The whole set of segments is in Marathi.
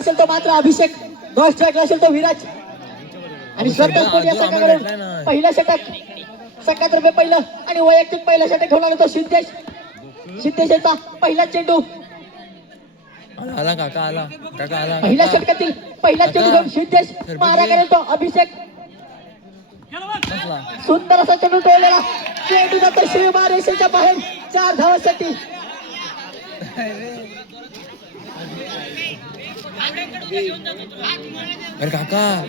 असेल तो मात्र अभिषेक, नॉन स्ट्राईकला असेल तो विराज आणि स्वतः या संघाकडून पहिला षटक संघातर्फे पहिलं आणि वैयक्तिक पहिला षटक घेऊन आला तो सिद्धेश. सिद्धेशचा पहिला चेंडू आला काका आला काका आला पहिल्या षटकातील पहिला चेंडू घेऊन सिद्धेश मारा करेल तो अभिषेक. सुंदर असा चेंडू टोळलेला चेंडू जातो सीमा रेषेच्या बाहेर 4 धावांसाठी. अरे काका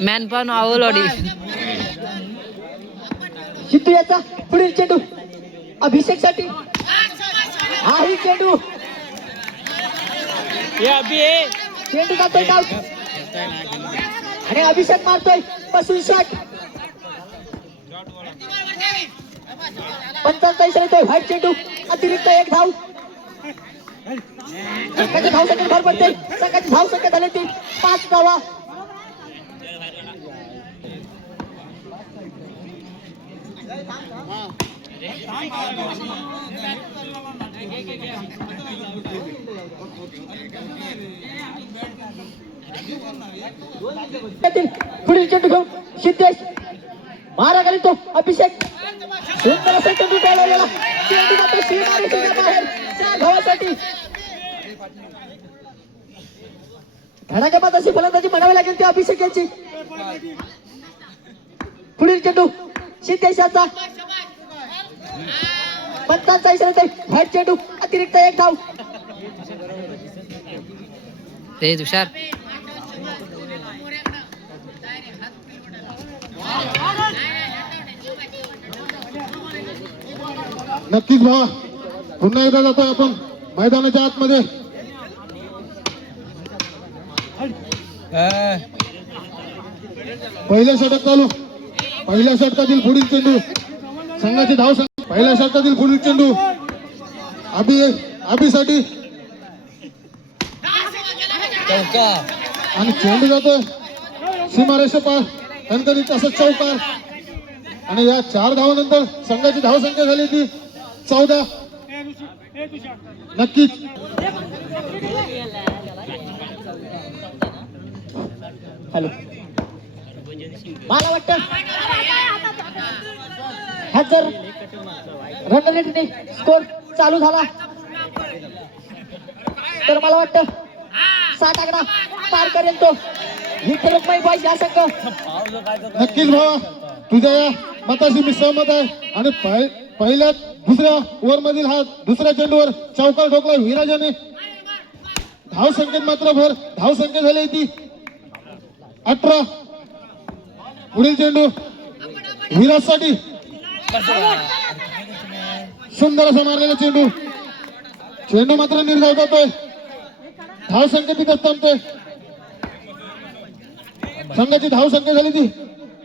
मॅन पण आवलोडी सिद्धू याचा पुढील चेंडू अभिषेक साठी. हाही चेंडू चेंडू जातोय डाऊट आणि अभिषेक मारतोय बसून शॉट. 45 येतोय व्हाईट चेंडू अतिरिक्त 1 धाव. संघाची धाव संख्या भर पडते. संघाची धाव संख्या झाली ती 5 धावा. पुढील चेंडू घेऊन सिद्धेश मारा घाली तो अभिषेक. सुंदर असा चेंडू टोळलेला चेंडू जातो सीमा रेषेच्या बाहेर 4 धावांसाठी. धडाकेबाज अशी फलंदाजी म्हणावी लागेल ती अभिषेक यांची. पुढील चेंडू सिद्धेशाचा 45 येतोय व्हाईट चेंडू अतिरिक्त 1 धाव. रे तुषार नक्कीच भावा पुन्हा एकदा जातो आपण मैदानाच्या आतमध्ये. पहिल्या षटक चालू. पहिल्या षटकातील पुढील चेंडू संघाची धाव. पहिल्या षटकातील पुढील चेंडू अभिसाठी आणि चेंडू जातोय सीमारेषे पार. कणकणीत असं चौकार आणि या 4 धावानंतर संघाची धाव संख्या झाली ती 14. नक्कीच हॅलो मला वाटतं ह्यात जर रन रेटने स्कोर चालू झाला तर मला वाटतं 7 आकडा पार करेल तो विक्रममय बॉय या संघ. नक्कीच भावा तुझ्या या मताशी मी सहमत आहे. आणि पहिल्या दुसऱ्या ओव्हर मधील हा दुसऱ्या चेंडूवर चौकार ठोकला विराजाने. धाव संख्येत मात्र भर. धाव संख्या झाली ती 18. पुढील चेंडू विराजसाठी सुंदर असा मारलेला चेंडू. चेंडू मात्र निर्धाव जातोय. धाव संख्या तिथंच थांबतोय. संघाची धाव संख्या झाली ती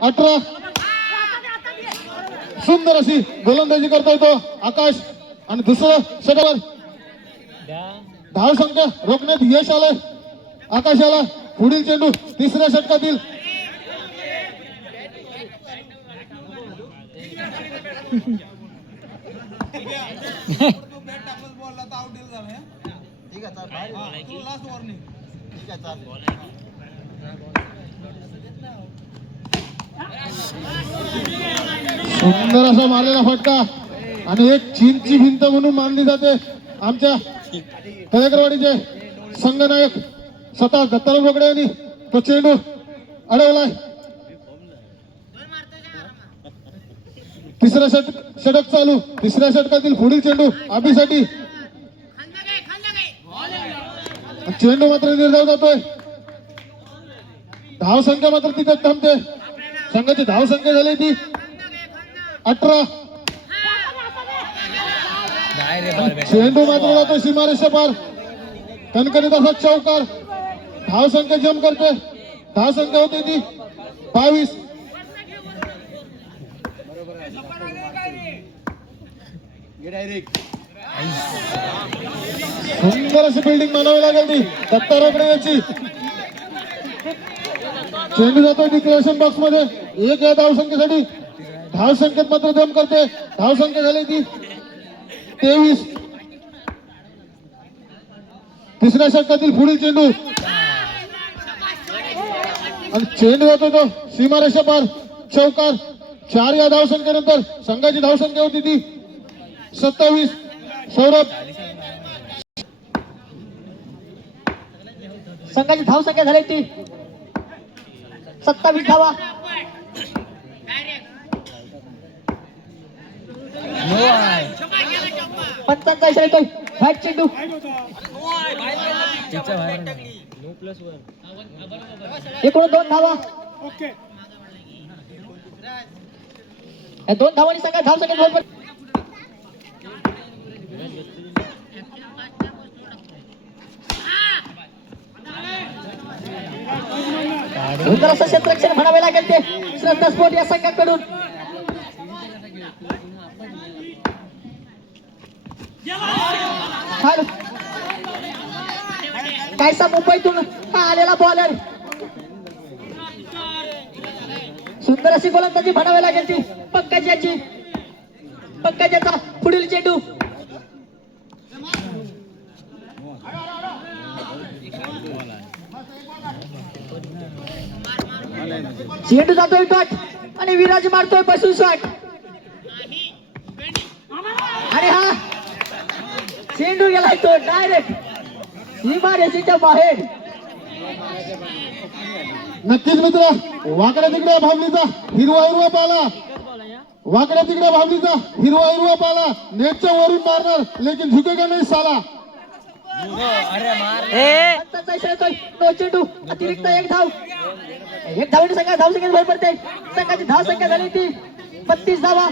18. सुंदर अशी गोलंदाजी करतोय तो आकाश आणि दुसरं षटकावर धाव संख्या रोखण्यात यश आलंय आकाशाला. पुढील चेंडू तिसऱ्या षटकातील सुंदर असा मारलेला फटका आणि एक चीनची भिंत म्हणून मानली जाते. आमच्या तळेकरवाडीचे संघनायक स्वतः दत्ताराम बोगडे यांनी तो चेंडू अडवलाय. तिसरा षटक चालू. तिसऱ्या षटकातील पुढील चेंडू अभिसाठी. चेंडू मात्र निर्धाव जातोय. धाव संख्या मात्र तिथेच थांबते. संघाची धाव संख्या झाली ती 18. चेंडू मात्र जातो सीमारेषे पार. कणकणीत असा चौकार. धाव संख्या जम करते. धाव संख्या होते ती 22. सुंदर अशी बिल्डिंग मानावी लागेल ती दत्ता रोकडे याची. चेंडू जातो डिक्लेरेशन बॉक्स मध्ये 1 या धाव संख्येसाठी. धाव संख्येत मात्र जम करते. धाव संख्या झाली ती 23. तिसऱ्या षटकातील पुढील चेंडू आणि चेंडू जातो तो सीमारेषा पार चौकार. 4 या धावसंख्येनंतर संघाची धावसंख्या होती ती 27. सौरभ संघाची धावसंख्या झाली ती 27 धावा. नो आहे 55 येतोय व्हाईट चेंडू. त्याच्या बाहेर एकूण 2 धावा. या 2 धावांनी संघात धावसंख्या बरोबर सुंदर असं क्षेत्ररक्षण म्हणावे लागेल ते श्रद्धा स्पोर्ट या संघाकडून. कायसा मुंबईतून हा आलेला बॉलर. सुंदर अशी गोलंदाजी म्हणावी लागेल ती पंकजाची. पंकजाचा पुढील चेंडू. चेंडू जातोय डॉट आणि विराज मारतोय बसून शॉट. आणि हा चेंडू गेलाय तो डायरेक्ट सीमारेषेच्या बाहेर. नक्कीच मित्र वाकड्या तिकड्या भावलीचा हिरवा पाला. वाकड्या तिकड्या भावलीचा हिरवा पाला. नेटच्या वरून मारणार लेकिन झुकेगा नाही साला. तो चेंडू अतिरिक्त 1 धाव. 1 धावने संघात धावसंख्येत भर पडते. संघाची धावसंख्या झाली ती 32 धावा.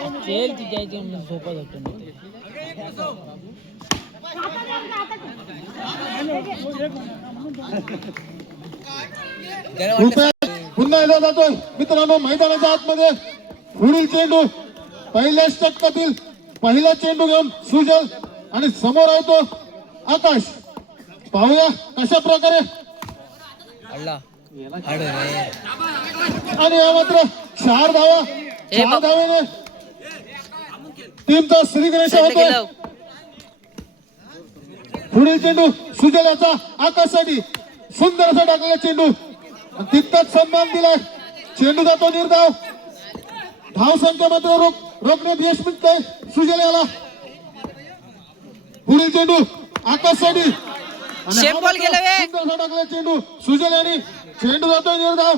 पुन्हा एकदा जातोय मित्रांनो मैदानाच्या आतमध्ये. पुढील चेंडू पहिल्या षटकातील पहिला चेंडू घेऊन सुजल आणि समोर आहे तो आकाश. पाहूया कशा प्रकारे. आणि या मात्र 4 धावा. 4 धावेने टीमचा श्रीगणेश होतोय. पुढील चेंडू सुजल याचा आकाशसाठी सुंदर असा टाकलेला चेंडू. तितकाच सन्मान दिलाय. चेंडू जातो निर्धाव. धाव संख्या मात्र रोखण्यात यश मिळतंय सुजल याला. पुढील चेंडू आकाशसाठी शेपबॉल गेला वे. सुंदर असा टाकलेला चेंडू सुजल यांनी. चेंडू जातो निर्धाव.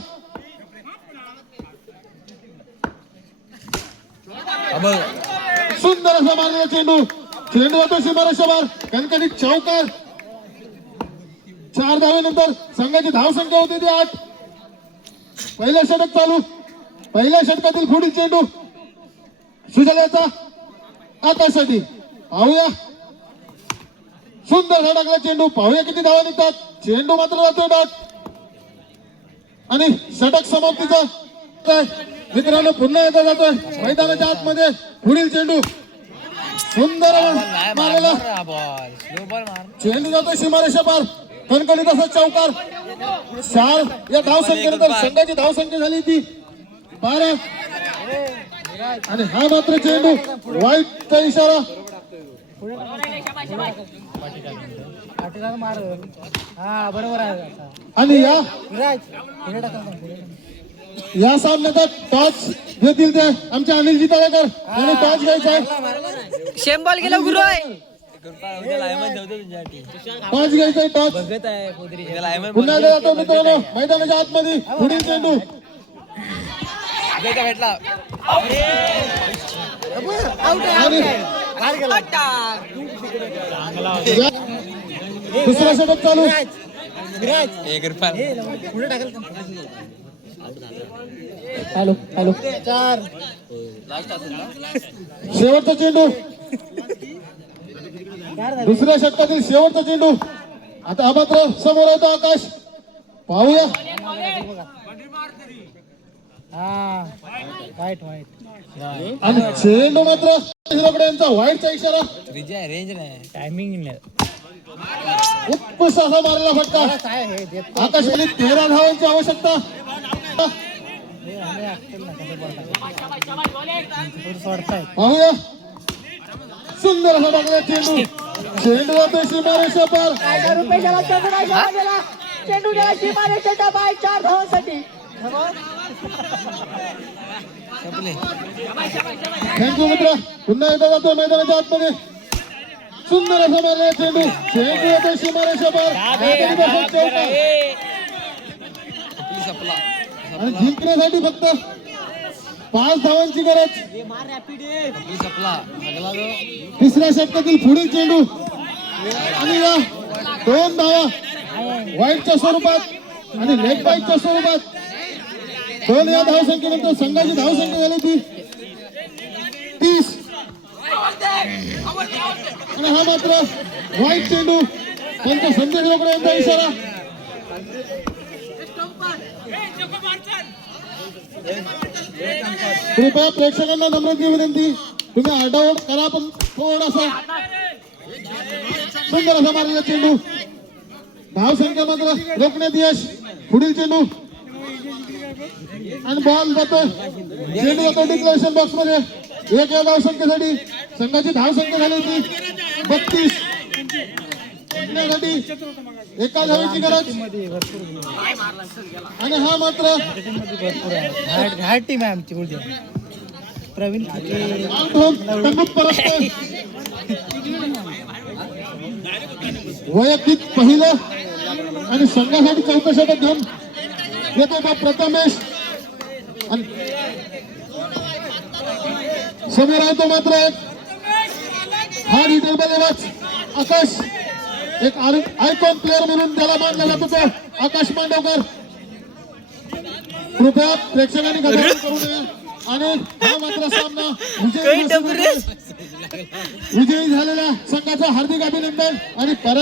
सुंदर असा मारलेला चेंडू. चेंडू जातो सीमारेषा बाहेर. कणकणीत चौकार. 4 धावेनंतर संघाची धावसंख्या होती ती 8. पहिल्या षटक चालू. पहिल्या षटकातील पुढील चेंडू सुजल याचा आकाशसाठी. पाहूया सुंदर असा टाकला चेंडू. पाहूया किती धावा निघतात. चेंडू मात्र जातोय डॉट आणि षटक समाप्तीचा मित्रांनो पुन्हा एकदा जातोय मैदानाच्या आतमध्ये. पुढील चेंडू सुंदर मारलेला चेंडू जातोय सीमारेषा पार. कणकणीत असा चौकार. 4 या धावसंख्येनंतर संघाची धावसंख्या झाली ती 12. आणि हा मात्र चेंडू वाईटचा इशारा. आणि या सामन्याचा टॉस घेतील ते आमचे अनिलजी तळेकर यांनी टॉस घ्यायचा आहे. शेमबॉल गेला गुरुय. टॉस घ्यायचा टॉस. पुन्हा एकदा जातो मित्रांनो मैदानाच्या आतमध्ये. पुढील चेंडू भेटला. दुसरा षटक चालू. Hello hello. शेवटचा चेंडू. दुसऱ्या षटकातील शेवटचा चेंडू. आता मात्र समोर येतो आकाश. पाहूया आणि चेंडू मात्र हिरोकडे यांचा व्हाईटचा इशारा. रेंज नाही टायमिंग उत्कृष्ट असा मारलेला फटका. आकाशवाणी 13 धावांची आवश्यकता. पाहूया सुंदर असा टाकलेला चेंडू चेंडू जातो सीमारेषा पार. टायगर रुपेशाला चेंडू नाही सोडला गेला. चेंडू गेला सीमारेषेच्या बाहेर 4 धावांसाठी. संपले. थँक्यू मित्र. पुन्हा एकदा जातो मैदानाच्या आतमध्ये. सुंदर असा मारला चेंडू. चेंडू येतो सीमारेषा पार. संपला. आणि जिंकण्यासाठी फक्त 5 धावांची गरज. संपला. तिसऱ्या षटकातील पुढील चेंडू आणि 2 धावा वाईटच्या स्वरूपात आणि लेग बाईटच्या स्वरूपात. 2 या धावसंख्येनंतर संघाची धावसंख्या झाली ती 30. आणि हा मात्र वाईट चेंडू. त्यांचा संदेश रोकडे यांचा इशारा. कृपया प्रेक्षकांना नम्रतेची विनंती, तुम्ही आरडाओरड करा पण थोडासा. सुंदर असा मारलेला चेंडू. धावसंख्या मात्र रोखण्यात यश. पुढील चेंडू आणि बॉल जातो. चेंडू जातो डिक्लेरेशन बॉक्स मध्ये. 1 या धावसंख्येसाठी संघाची धावसंख्या झाली होती 32. जिंकण्यासाठी 1 धावेची गरज. आणि हा मात्र घाट टीम आहे आमची उद्या. प्रवीण वैयक्तिक पहिलं आणि संघासाठी 4थं षटक घेऊन येतो का प्रथमेश. आणि समोर आहे तो मात्र हा रिटेल बल्लेबाज आकाश. एक आयकॉन प्लेअर म्हणून त्याला मानला जातो तो आकाश मांडवकर. कृपया प्रेक्षकांनी गदारोळ करू नये. आणि हा मात्र सामना विजयी झालेल्या संघाचं हार्दिक अभिनंदन. आणि